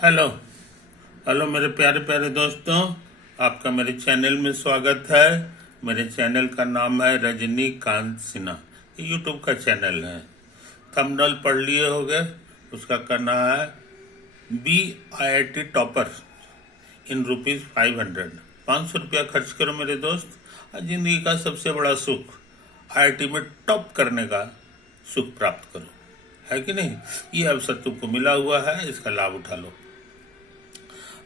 Hello hello मेरे प्यारे प्यारे दोस्तों, आपका मेरे चैनल में स्वागत है। मेरे चैनल का नाम है रजनीकांत सिन्हा। ये यूट्यूब का चैनल है। थंबनेल पढ़ लिए होगे। उसका करना है BIIT टॉपर इन ₹500। 500 रुपया खर्च करो मेरे दोस्त, और जिंदगी का सबसे बड़ा सुख IIT में टॉप करने का सुख प्राप्त करो। है कि नहीं? ये अवसर तुमको मिला हुआ है, इसका लाभ उठा लो।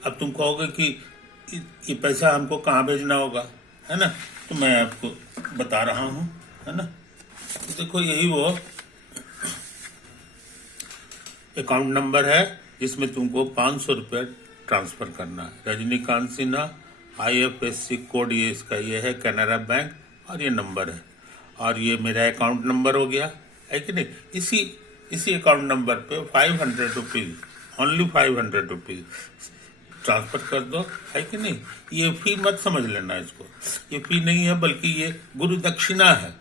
अब तुम कहोगे कि ये पैसा हमको कहाँ भेजना होगा, है ना? तो मैं आपको बता रहा हूँ, है ना? तो देखो, यही वो अकाउंट नंबर है जिसमें तुमको 500 रुपये ट्रांसफर करना है। रजनीकांत सिन्हा, IFSC कोड ये इसका ये है, कैनरा बैंक, और ये नंबर है। और ये मेरा अकाउंट नंबर हो गया, है कि नहीं? इसी अकाउंट नंबर पे 500 रुपीज, ओनली 500 रुपीज ट्रांसफर कर दो, है कि नहीं? ये फी मत समझ लेना इसको। ये फी नहीं है, बल्कि ये गुरु दक्षिणा है।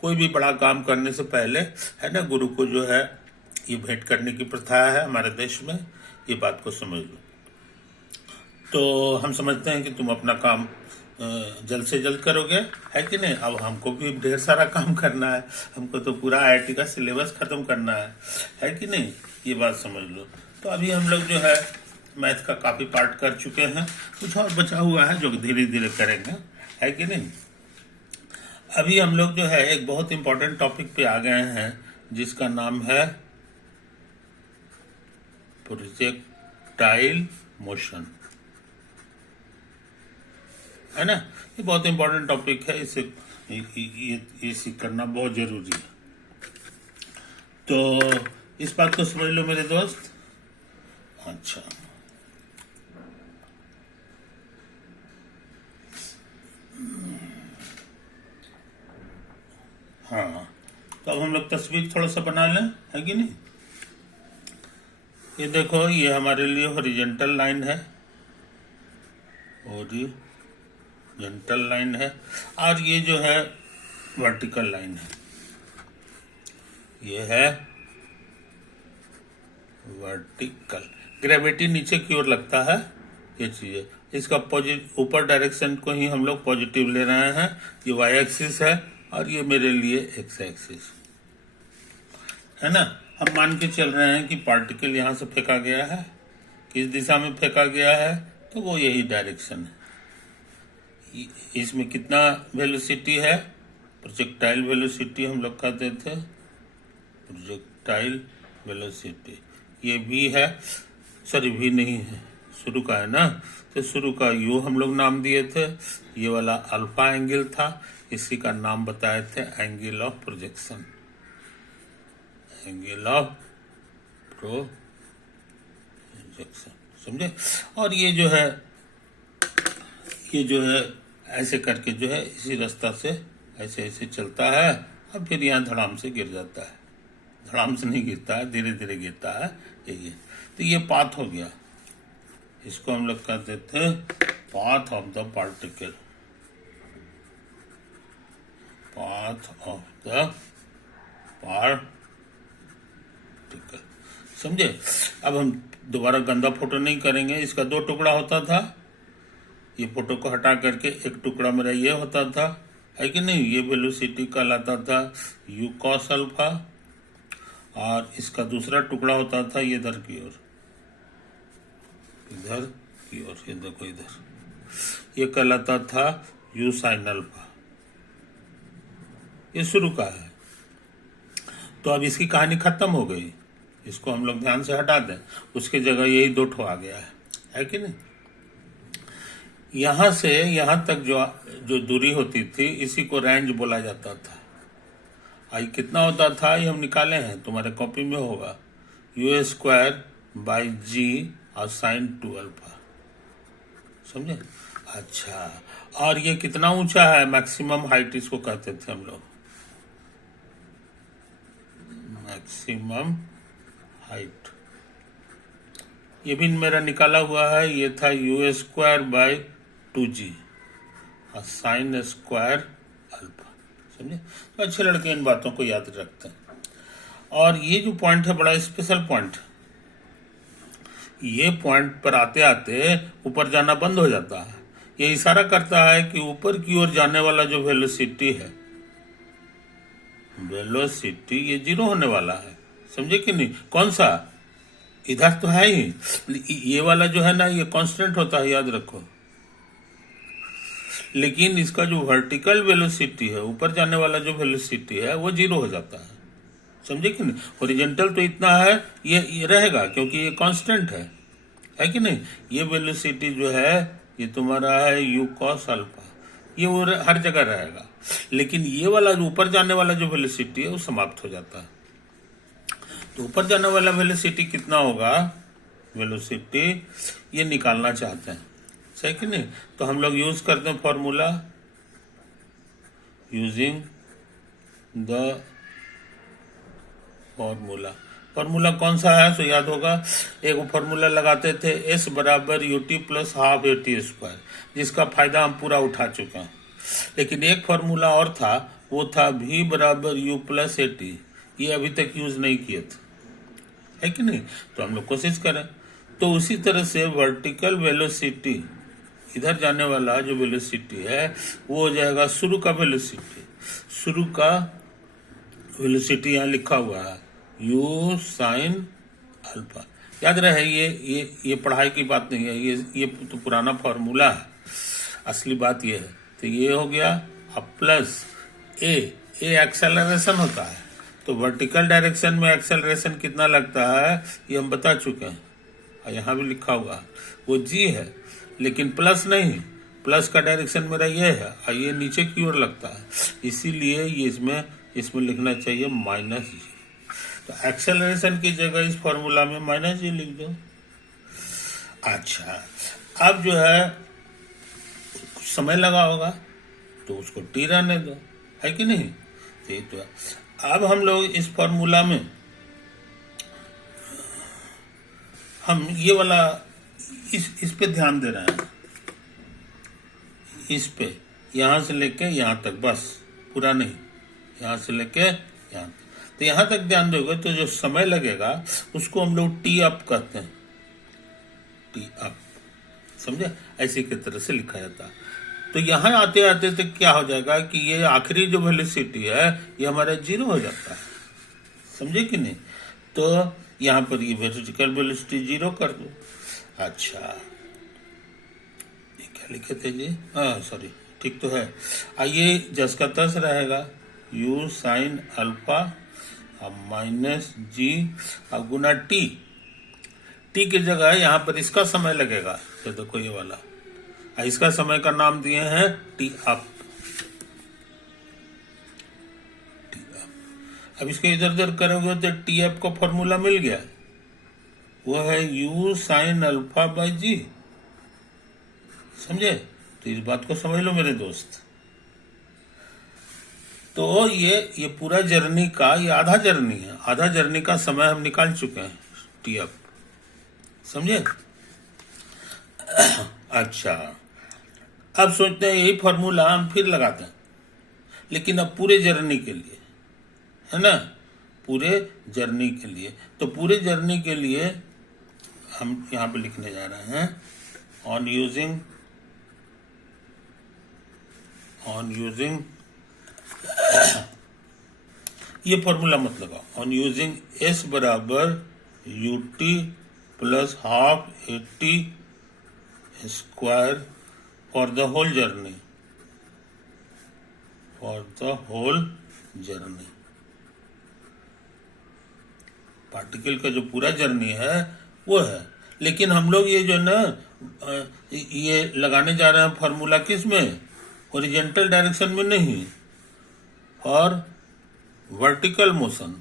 कोई भी बड़ा काम करने से पहले, है ना, गुरु को जो है ये भेंट करने की प्रथा है हमारे देश में। ये बात को समझ लो। तो हम समझते हैं कि तुम अपना काम जल्द से जल्द करोगे, है कि नहीं? अब हमको भी ढेर सारा काम करना है। हमको तो पूरा IIT का सिलेबस खत्म करना है कि नहीं? ये बात समझ लो। तो अभी हम लोग जो है मैथ का काफी पार्ट कर चुके हैं, कुछ और बचा हुआ है जो धीरे धीरे करेंगे, है कि नहीं? अभी हम लोग जो है एक बहुत इंपॉर्टेंट टॉपिक पे आ गए हैं जिसका नाम है प्रोजेक्टाइल मोशन, है ना? ये बहुत इंपॉर्टेंट टॉपिक है, इसे करना बहुत जरूरी है। तो इस बात को समझ लो मेरे दोस्त। अच्छा, हाँ, तो अब हम लोग तस्वीर थोड़ा सा बना लें, है कि नहीं? ये देखो, ये हमारे लिए हॉरिजॉन्टल लाइन है, हॉरिजॉन्टल लाइन है, और ये जो है वर्टिकल लाइन है। ये है वर्टिकल। ग्रेविटी नीचे की ओर लगता है, ये चीज है। इसका पॉजिटिव ऊपर डायरेक्शन को ही हम लोग पॉजिटिव ले रहे हैं। ये Y एक्सिस है और ये मेरे लिए X एक्सिस है ना। हम मान के चल रहे हैं कि पार्टिकल यहाँ से फेंका गया है, किस दिशा में फेंका गया है, तो वो यही डायरेक्शन है। इसमें कितना वेलोसिटी है? प्रोजेक्टाइल वेलोसिटी हम लोग कहते थे, प्रोजेक्टाइल वेलोसिटी। ये भी है, सॉरी भी नहीं है, शुरू का है ना, तो शुरू का U हम लोग नाम दिए थे। ये वाला अल्फा एंगल था, इसी का नाम बताए थे angle of projection, angle of projection, समझे? और ये जो है ऐसे करके जो है इसी रास्ता से ऐसे ऐसे चलता है, और फिर यहाँ धड़ाम से गिर जाता है। धड़ाम से नहीं गिरता है, धीरे धीरे गिरता है। यही, तो ये पाथ हो गया। इसको हम लोग कहते थे path of the particle, path of the particle, समझे? अब हम दोबारा गंदा फोटो नहीं करेंगे। इसका 2 टुकड़ा होता था, ये फोटो को हटा करके एक टुकड़ा मेरा ये होता था, है कि नहीं? ये वेलोसिटी कहलाता था U cos अल्फा, और इसका दूसरा टुकड़ा होता था ये इधर की ओर, इधर की ओर, ये देखो इधर, ये कहलाता था U sin अल्फा। ये शुरू का है। तो अब इसकी कहानी खत्म हो गई, इसको हम लोग ध्यान से हटा दें, उसकी जगह यही 2 ठो आ गया है कि नहीं? यहां से यहां तक जो दूरी होती थी, इसी को रेंज बोला जाता था। आई कितना होता था ये हम निकाले हैं, तुम्हारे कॉपी में होगा, U²/G और sin 2 अल्फा, समझे? अच्छा, और ये कितना ऊंचा है? मैक्सिमम हाइट इसको कहते थे हम लोग, मैक्सिमम हाइट। ये भी मेरा निकाला हुआ है, ये था U²/2G और sin स्क्वायर अल्फा, समझे? तो अच्छे लड़के इन बातों को याद रखते हैं। और ये जो पॉइंट है बड़ा स्पेशल पॉइंट, ये पॉइंट पर आते आते ऊपर जाना बंद हो जाता है। ये इशारा करता है कि ऊपर की ओर जाने वाला जो वेलोसिटी है, वेलोसिटी ये 0 होने वाला है। समझे कि नहीं? कौन सा? इधर तो है ही, ये वाला जो है ना ये कांस्टेंट होता है, याद रखो। लेकिन इसका जो वर्टिकल वेलोसिटी है, ऊपर जाने वाला जो वेलोसिटी है, वो 0 हो जाता है। समझे कि नहीं? हॉरिजॉन्टल तो इतना है, ये रहेगा क्योंकि ये कांस्टेंट है कि नहीं? ये वेलोसिटी जो है ये तुम्हारा है u cos अल्फा, ये वो हर जगह रहेगा। लेकिन ये वाला जो ऊपर जाने वाला जो वेलोसिटी है वो समाप्त हो जाता है। तो ऊपर जाने वाला वेलोसिटी कितना होगा? वेलोसिटी ये निकालना चाहते हैं, सही कि नहीं? तो हम लोग यूज करते हैं फॉर्मूला, यूजिंग द फॉर्मूला कौन सा है? तो याद होगा, एक फॉर्मूला लगाते थे s बराबर ut plus half at square, जिसका फायदा हम पूरा उठा चुके हैं। लेकिन एक फॉर्मूला और था, वो था v बराबर u प्लस at, ये अभी तक यूज नहीं किए थे, है कि नहीं? तो हम लोग कोशिश करें। तो उसी तरह से वर्टिकल वेलोसिटी, इधर जाने वाला जो वेलोसिटी है वो हो जाएगा शुरू का वेलोसिटी। शुरू का वेलोसिटी यहाँ लिखा हुआ है u साइन अल्फा। याद रहे ये पढ़ाई की बात नहीं है, ये तो पुराना फॉर्मूला है। असली बात ये है। तो ये हो गया, अब प्लस ए एक्सेलरेशन होता है। तो वर्टिकल डायरेक्शन में एक्सेलरेशन कितना लगता है ये हम बता चुके हैं, और यहाँ भी लिखा हुआ है वो g है, लेकिन प्लस नहीं, प्लस का डायरेक्शन मेरा ये है और ये नीचे की ओर लगता है, इसीलिए ये इसमें लिखना चाहिए माइनस जी। तो एक्सेलरेशन की जगह इस फॉर्मूला में माइनस जी लिख दो। अच्छा, अब जो है कुछ समय लगा होगा तो उसको टी रहने दो, है कि नहीं? ठीक। तो अब हम लोग इस फॉर्मूला में हम ये वाला इस पे ध्यान दे रहे हैं, इस पे, यहां से लेके यहां तक, बस पूरा नहीं, यहां से लेके यहां। तो यहां तक ध्यान दोगे तो जो समय लगेगा उसको हम लोग टी अप कहते हैं, टी अप, समझे? ऐसी की तरह से लिखा जाता है। तो यहां आते आते तक क्या हो जाएगा कि ये आखिरी जो वेलोसिटी है ये हमारा 0 हो जाता है, समझे कि नहीं? तो यहां पर ये वर्टिकल वेलोसिटी 0 कर दो। अच्छा, ये क्या लिखे थे जी? हाँ सॉरी, ठीक तो है। आइए जस का तस रहेगा, u साइन अल्फा माइनस जी अब गुना टी की जगह यहाँ पर इसका समय लगेगा। तो देखो ये वाला, इसका समय का नाम दिए हैं टी अप। अब इसको इधर उधर करोगे तो टी अप का फॉर्मूला मिल गया, वो है u साइन अल्फा बाई जी। समझे? तो इस बात को समझ लो मेरे दोस्त। तो ये पूरा जर्नी का, ये आधा जर्नी है, आधा जर्नी का समय हम निकाल चुके हैं टी अप, समझे? अच्छा, अब सोचते हैं यही फॉर्मूला हम फिर लगाते हैं, लेकिन अब पूरे जर्नी के लिए, है ना? पूरे जर्नी के लिए। तो पूरे जर्नी के लिए हम यहाँ पे लिखने जा रहे हैं ऑन यूजिंग ये फॉर्मूला मत लगाओ, ऑन यूजिंग s बराबर ut plus half at square for the whole journey, particle का जो पूरा जर्नी है वो है। लेकिन हम लोग ये जो ना ये लगाने जा रहे हैं फॉर्मूला किस में? हॉरिजॉन्टल डायरेक्शन में नहीं, और वर्टिकल मोशन,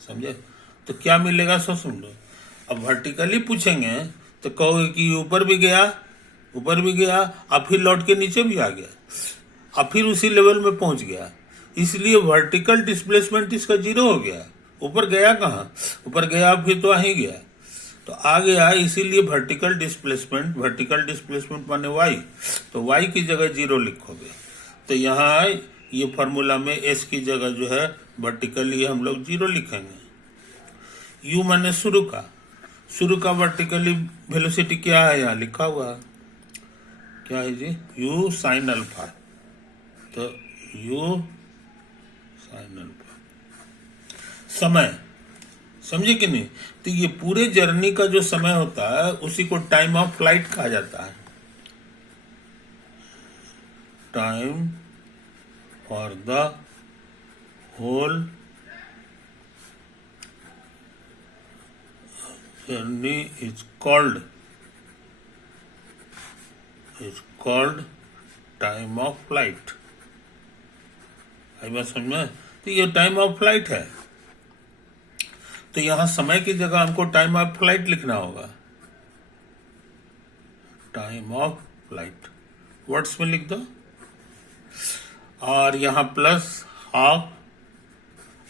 समझे? तो क्या मिलेगा सो सुन लो। अब वर्टिकली पूछेंगे तो कहोगे कि ऊपर भी गया, अब फिर लौट के नीचे भी आ गया, अब फिर उसी लेवल में पहुंच गया, इसलिए वर्टिकल डिस्प्लेसमेंट इसका 0 हो गया। ऊपर गया कहाँ? ऊपर गया फिर तो वहीं गया, तो आ गया, इसीलिए वर्टिकल डिस्प्लेसमेंट माने y, तो y की जगह 0 लिखोगे। तो यहाँ ये फार्मूला में एस की जगह जो है वर्टिकली हम लोग 0 लिखेंगे। यू माने शुरू का वर्टिकली वेलोसिटी क्या है, यहाँ लिखा हुआ है, क्या है जी, यू साइन अल्फा। तो यू साइन अल्फा। समय, समझे कि नहीं? तो ये पूरे जर्नी का जो समय होता है उसी को टाइम ऑफ फ्लाइट कहा जाता है। Time for the whole journey is called time of flight. आई बात समझ में? तो ये टाइम ऑफ फ्लाइट है। तो यहां समय की जगह हमको टाइम ऑफ फ्लाइट लिखना होगा। टाइम ऑफ फ्लाइट वर्ड्स में लिख दो, और यहां प्लस हाफ।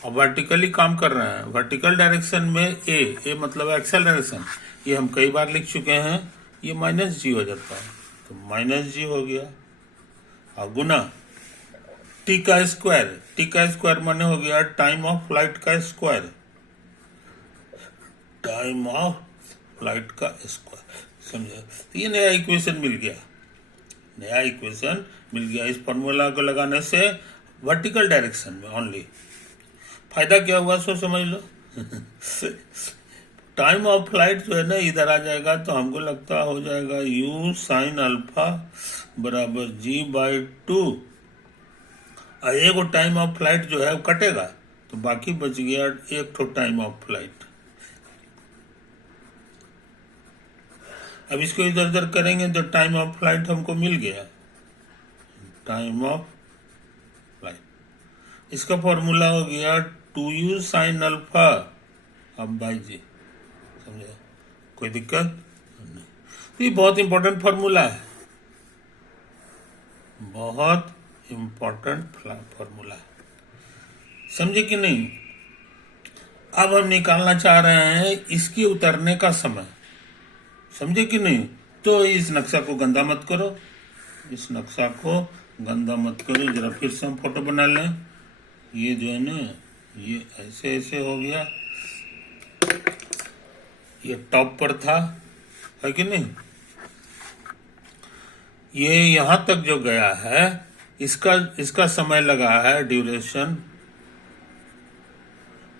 और वर्टिकली काम कर रहे हैं, वर्टिकल डायरेक्शन में ए मतलब एक्सेलरेशन, ये हम कई बार लिख चुके हैं। ये -g हो जाता है, तो -g हो गया। और गुना टी का स्क्वायर माने हो गया टाइम ऑफ फ्लाइट का स्क्वायर। टाइम ऑफ फ्लाइट का स्क्वायर, समझे? तो ये नया इक्वेशन मिल गया। इस फॉर्मूला को लगाने से वर्टिकल डायरेक्शन में ओनली फायदा क्या हुआ सो समझ लो। टाइम ऑफ फ्लाइट जो है ना इधर आ जाएगा, तो हमको लगता हो जाएगा u साइन अल्फा बराबर g/2। और एक टाइम ऑफ फ्लाइट जो है वो कटेगा, तो बाकी बच गया एक तो टाइम ऑफ फ्लाइट। अब इसको इधर उधर करेंगे तो टाइम ऑफ फ्लाइट हमको मिल गया, टाइम ऑफ फ्लाइट। इसका फॉर्मूला हो गया 2u साइन अल्फा अब बाई जी, समझे? कोई दिक्कत नहीं। तो ये बहुत इंपॉर्टेंट फॉर्मूला है, बहुत इंपॉर्टेंट फॉर्मूला है, समझे कि नहीं? अब हम निकालना चाह रहे हैं इसके उतरने का समय, समझे कि नहीं? तो इस नक्शा को गंदा मत करो, जरा फिर से हम फोटो बना लें। ये जो है ना ये ऐसे ऐसे हो गया, ये टॉप पर था, है कि नहीं? ये यहां तक जो गया है इसका समय लगा है,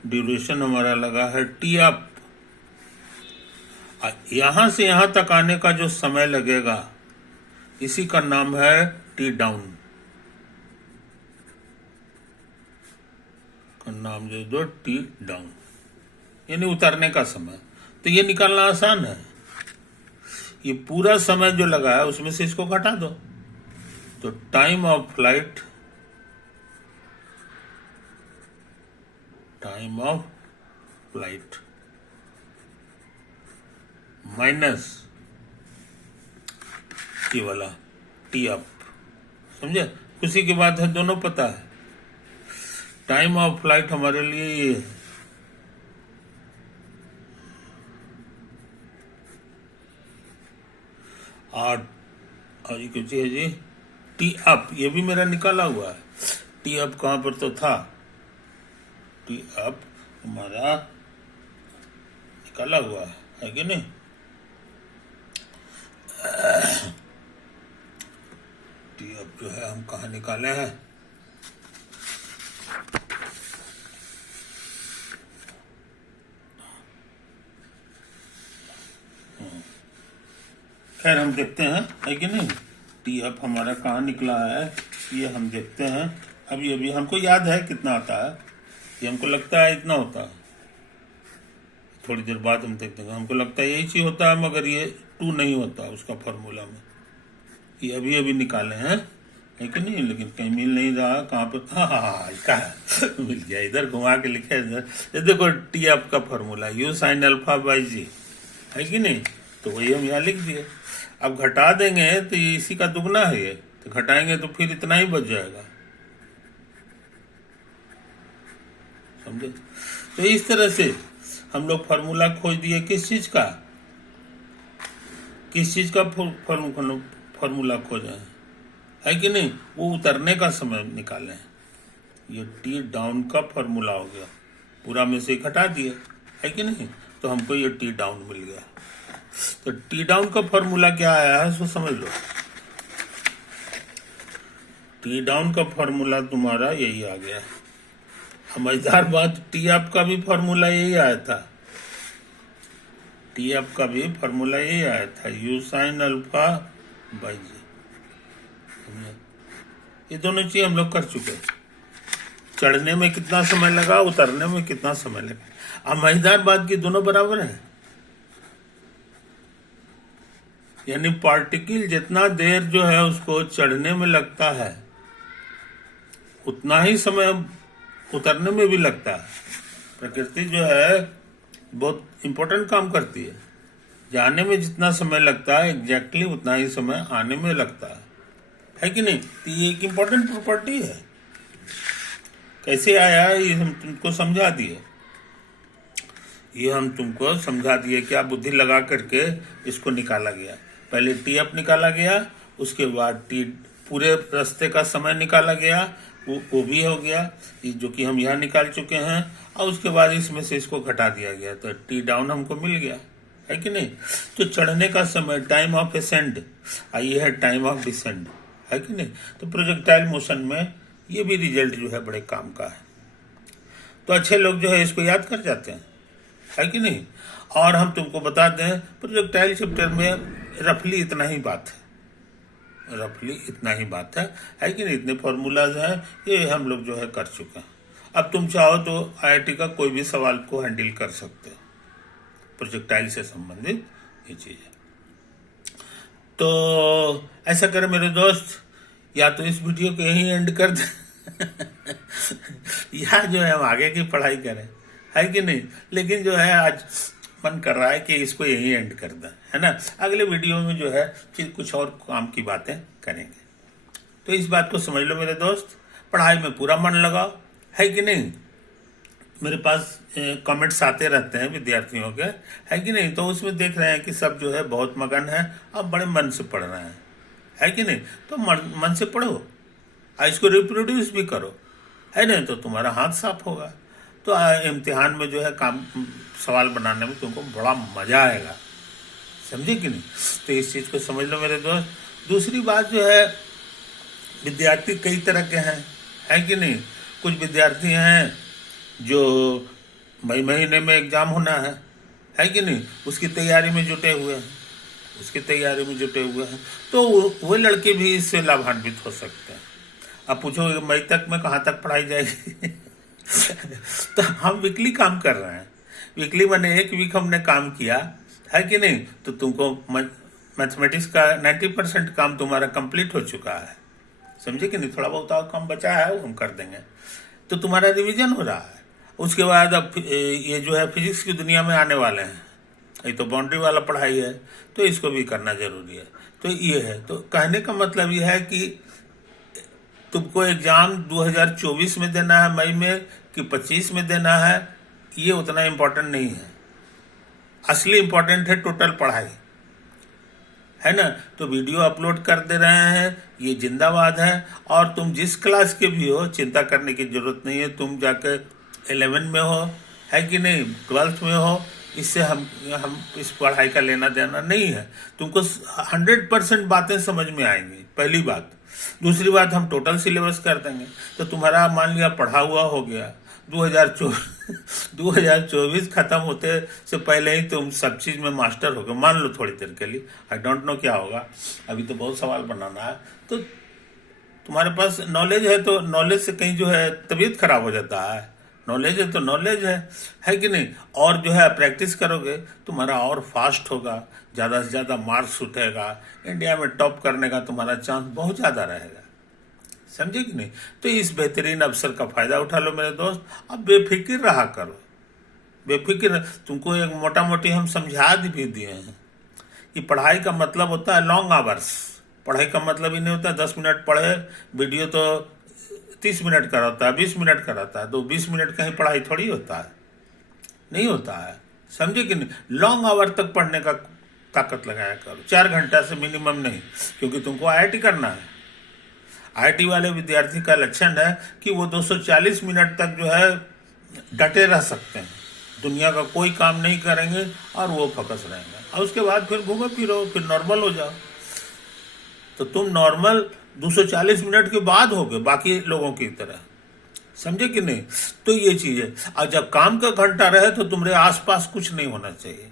ड्यूरेशन हमारा लगा है टी अप। यहां से यहां तक आने का जो समय लगेगा इसी का नाम है टी डाउन, का नाम जो दो टी डाउन, यानी उतरने का समय। तो ये निकालना आसान है। ये पूरा समय जो लगा है उसमें से इसको घटा दो, तो टाइम ऑफ फ्लाइट माइनस ये वाला टी अप, समझे? खुशी की बात है, दोनों पता है। टाइम ऑफ फ्लाइट हमारे लिए ये है, और ये कुछ है जी टी अप, ये भी मेरा निकाला हुआ है। टी अप कहां पर तो था, टी अप हमारा निकाला हुआ है कि नहीं? टी अप जो है हम कहा निकाले हैं, खैर हम देखते हैं, है कि नहीं? टी अप हमारा कहाँ निकला है ये हम देखते हैं। अभी हमको याद है कितना आता है, ये हमको लगता है इतना होता है। थोड़ी देर बाद हम देखते हैं, हमको लगता है यही चीज होता है, मगर ये 2 नहीं होता उसका फॉर्मूला में। ये अभी निकाले हैं, है कि नहीं? लेकिन कहीं मिल नहीं रहा, कहाँ पर? हाँ कहा मिल गया, इधर घुमा के लिखा है इधर। ये देखो टी अप का formula u sine alpha by G, है कि नहीं? तो वही हम यहाँ लिख दिए। अब घटा देंगे तो ये इसी का दुगना है, ये तो घटाएंगे तो फिर इतना ही बच जाएगा, समझे? तो इस तरह से हम लोग फार्मूला खोज दिए किस चीज का फार्मूला खोजा है कि नहीं? वो उतरने का समय निकाले हैं। ये टी डाउन का फॉर्मूला हो गया, पूरा में से घटा दिया, है कि नहीं, तो हमको ये टी डाउन मिल गया। तो टी डाउन का फॉर्मूला क्या आया है सो समझ लो। टी डाउन का फॉर्मूला तुम्हारा यही आ गया। समझदार बात, टी अप का भी फॉर्मूला यही आया था, टी अप का भी फॉर्मूला यही आया था, यू साइन अल्फा बाई जे। ये दोनों चीज हम लोग कर चुके। चढ़ने में कितना समय लगा, उतरने में कितना समय लगा। अब मजेदार बात की दोनों बराबर है, यानी पार्टिकल जितना देर जो है उसको चढ़ने में लगता है उतना ही समय उतरने में भी लगता है। प्रकृति जो है बहुत इंपॉर्टेंट काम करती है, जाने में जितना समय लगता है एग्जैक्टली उतना ही समय आने में लगता है कि नहीं। तो ये एक इंपॉर्टेंट प्रॉपर्टी है। कैसे आया ये हम तुमको समझा दिए, ये हम तुमको समझा दिए, क्या बुद्धि लगा करके इसको निकाला गया। पहले टी अप निकाला गया, उसके बाद टी पूरे रास्ते का समय निकाला गया, वो भी हो गया, जो कि हम यहाँ निकाल चुके हैं, और उसके बाद इसमें से इसको घटा दिया गया, तो टी डाउन हमको मिल गया, है कि नहीं। तो चढ़ने का समय टाइम ऑफ असेंड, ये है टाइम ऑफ डिसेंड, है कि नहीं। तो प्रोजेक्टाइल मोशन में ये भी रिजल्ट जो है बड़े काम का है। तो अच्छे लोग जो है इसको याद कर जाते हैं, है कि नहीं। और हम तुमको बता दें प्रोजेक्टाइल चैप्टर में रफली इतना ही बात है, रफली इतना ही बात है कि नहीं। इतने फॉर्मूलाज हैं, ये हम लोग जो है कर चुके हैं। अब तुम चाहो तो आईआईटी का कोई भी सवाल को हैंडल कर सकते हो, प्रोजेक्टाइल से संबंधित ये चीज है। तो ऐसा करें मेरे दोस्त, या तो इस वीडियो को यहीं एंड कर दें या जो है हम आगे की पढ़ाई करें, है कि नहीं। लेकिन जो है आज मन कर रहा है कि इसको यहीं एंड कर दें, है ना। अगले वीडियो में जो है फिर कुछ और काम की बातें करेंगे। तो इस बात को समझ लो मेरे दोस्त, पढ़ाई में पूरा मन लगाओ, है कि नहीं। मेरे पास कमेंट्स आते रहते हैं विद्यार्थियों के, है कि नहीं। तो उसमें देख रहे हैं कि सब जो है बहुत मगन है और बड़े मन से पढ़ रहे हैं, है कि नहीं। तो मन से पढ़ो और इसको रिप्रोड्यूस भी करो, है नहीं, तो तुम्हारा हाथ साफ होगा। तो इम्तिहान में जो है काम सवाल बनाने में तुमको बड़ा मजा आएगा, समझे कि नहीं। तो इस चीज को समझ लो मेरे दोस्त। दूसरी बात जो है, विद्यार्थी कई तरह के हैं, है कि नहीं। कुछ विद्यार्थी हैं जो मई महीने में एग्जाम होना है कि नहीं, उसकी तैयारी में जुटे हुए हैं, तो वो लड़के भी इससे लाभान्वित हो सकते हैं। अब पूछोगे मई तक में कहाँ तक पढ़ाई जाएगी तो हम वीकली काम कर रहे हैं, वीकली मैंने एक वीक हमने काम किया, है कि नहीं। तो तुमको मैथमेटिक्स का 90% काम तुम्हारा कंप्लीट हो चुका है, समझे कि नहीं। थोड़ा बहुत और काम बचा है वो हम कर देंगे, तो तुम्हारा रिवीजन हो रहा है। उसके बाद अब ये जो है फिजिक्स की दुनिया में आने वाले हैं, ये तो बाउंड्री वाला पढ़ाई है, तो इसको भी करना जरूरी है। तो ये है, तो कहने का मतलब ये है कि तुमको एग्जाम 2024 में देना है मई में कि 25 में देना है, ये उतना इम्पोर्टेंट नहीं है। असली इम्पोर्टेंट है टोटल पढ़ाई, है ना। तो वीडियो अपलोड कर दे रहे हैं, ये जिंदाबाद है। और तुम जिस क्लास के भी हो चिंता करने की जरूरत नहीं है। तुम जाके 11 में हो, है कि नहीं, 12th में हो, इससे हम इस पढ़ाई का लेना देना नहीं है। तुमको 100% बातें समझ में आएंगी, पहली बात। दूसरी बात, हम टोटल सिलेबस कर देंगे, तो तुम्हारा मान लिया पढ़ा हुआ हो गया। 2024 खत्म होते से पहले ही तुम सब चीज में मास्टर हो गए, मान लो थोड़ी देर के लिए। आई डोंट नो क्या होगा, अभी तो बहुत सवाल बनाना है। तो तुम्हारे पास नॉलेज है, तो नॉलेज से कहीं जो है तबीयत खराब हो जाता है। नॉलेज है तो नॉलेज है कि नहीं। और जो है प्रैक्टिस करोगे तुम्हारा और फास्ट होगा, ज्यादा से ज्यादा मार्क्स उठेगा, इंडिया में टॉप करने का तुम्हारा चांस बहुत ज्यादा रहेगा, समझे कि नहीं। तो इस बेहतरीन अवसर का फायदा उठा लो मेरे दोस्त। अब बेफिक्र रहा करो, बेफिक्र। तुमको एक मोटा मोटी हम समझा भी दिए हैं कि पढ़ाई का मतलब होता है लॉन्ग आवर्स। पढ़ाई का मतलब ही नहीं होता 10 मिनट पढ़े, वीडियो तो 30 मिनट का रहता है, 20 मिनट का रहता है, तो 20 मिनट का ही पढ़ाई थोड़ी होता है, नहीं होता है, समझे कि नहीं। लॉन्ग आवर तक पढ़ने का ताकत लगाया करो, 4 घंटा से मिनिमम नहीं, क्योंकि तुमको आईआईटी करना है। आईटी वाले विद्यार्थी का लक्षण है कि वो 240 मिनट तक जो है डटे रह सकते हैं, दुनिया का कोई काम नहीं करेंगे और वो फोकस रहेंगे, और उसके बाद फिर घूमो फिरो, फिर नॉर्मल हो जाओ। तो तुम नॉर्मल 240 मिनट के बाद होगे बाकी लोगों की तरह, समझे कि नहीं? तो ये चीज है। और जब काम का घंटा रहे तो तुम्हारे आसपास कुछ नहीं होना चाहिए,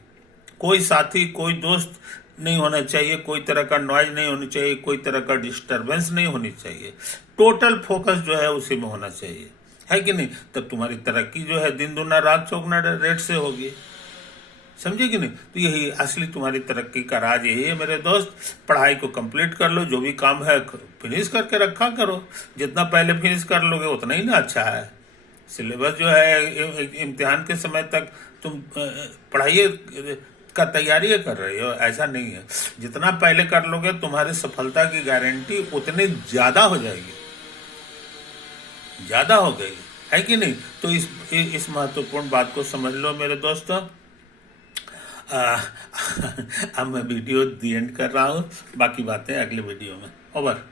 कोई साथी कोई दोस्त नहीं होना चाहिए, कोई तरह का नॉइज नहीं होनी चाहिए, कोई तरह का डिस्टरबेंस नहीं होनी चाहिए, टोटल फोकस जो है उसी में होना चाहिए, है कि नहीं? तब तुम्हारी तरक्की जो है दिन दुना रात चौगुना रेट से होगी, समझे कि नहीं? तो यही असली तुम्हारी तरक्की का राज यही है मेरे दोस्त। पढ़ाई को कंप्लीट कर लो, जो भी काम है फिनिश करके रखा करो, जितना पहले फिनिश कर लोगे उतना ही ना अच्छा है। सिलेबस जो है इम्तिहान के समय तक तुम पढ़ाई का तैयारी कर रहे हो, ऐसा नहीं है। जितना पहले कर लोगे तुम्हारी सफलता की गारंटी उतनी ज्यादा हो जाएगी, ज्यादा हो गई, है कि नहीं? तो इस महत्वपूर्ण बात को समझ लो मेरे दोस्तों। अब मैं वीडियो दी एंड कर रहा हूँ, बाकी बातें अगले वीडियो में। ओवर।